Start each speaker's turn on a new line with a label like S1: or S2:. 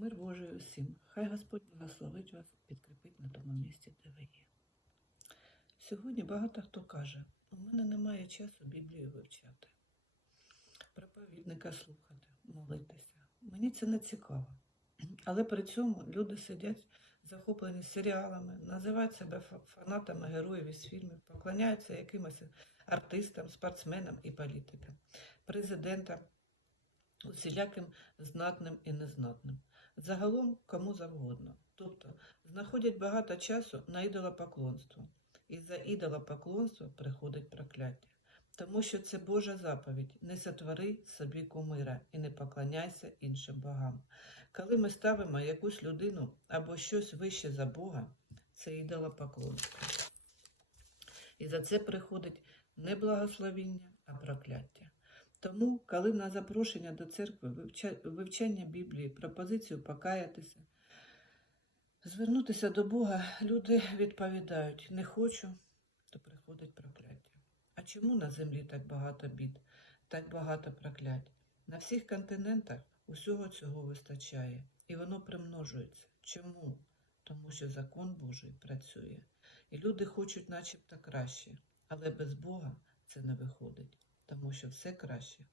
S1: Мир Божий усім. Хай Господь благословить вас, підкріпить на тому місці, де ви є. Сьогодні багато хто каже, у мене немає часу Біблію вивчати, проповідника слухати, молитися. Мені це не цікаво. Але при цьому люди сидять захоплені серіалами, називають себе фанатами героїв із фільмів, поклоняються якимось артистам, спортсменам і політикам, президентам, усіляким знатним і незнатним. Загалом кому завгодно. Тобто знаходять багато часу на ідолопоклонство. І за ідолопоклонство приходить прокляття. Тому що це Божа заповідь: не сотвори собі кумира і не поклоняйся іншим богам. Коли ми ставимо якусь людину або щось вище за Бога, це ідолопоклонство. І за це приходить не благословіння, а прокляття. Тому, коли на запрошення до церкви вивчання Біблії, пропозицію покаятися, звернутися до Бога, люди відповідають не хочу, то приходить прокляття. А чому на землі так багато бід, так багато проклять? На всіх континентах усього цього вистачає, і воно примножується. Чому? Тому що закон Божий працює. І люди хочуть начебто краще, але без Бога це не виходить, тому що все краще